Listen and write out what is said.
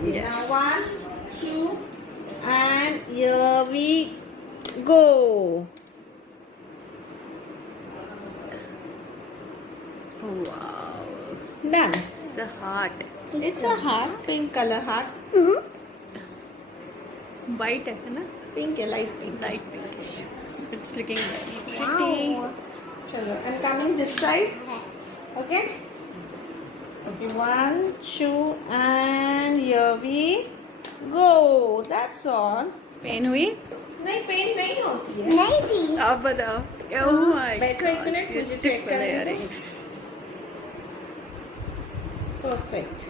Okay, Yes. now 1, 2, and here we go. Wow. Done. It's a heart. It's a heart, pink color heart. White है ना? Pink, light pink. Light pinkish. It's looking very pretty. Wow. Chalo, I'm coming this side. Okay? Okay, 1, 2, and here we go. That's all. Pain हुई? नहीं pen नहीं होती है. नहीं थी आप बताओ. Oh my बैठो एक God. मिनट, मुझे check Beautiful करने दो. earrings. Perfect.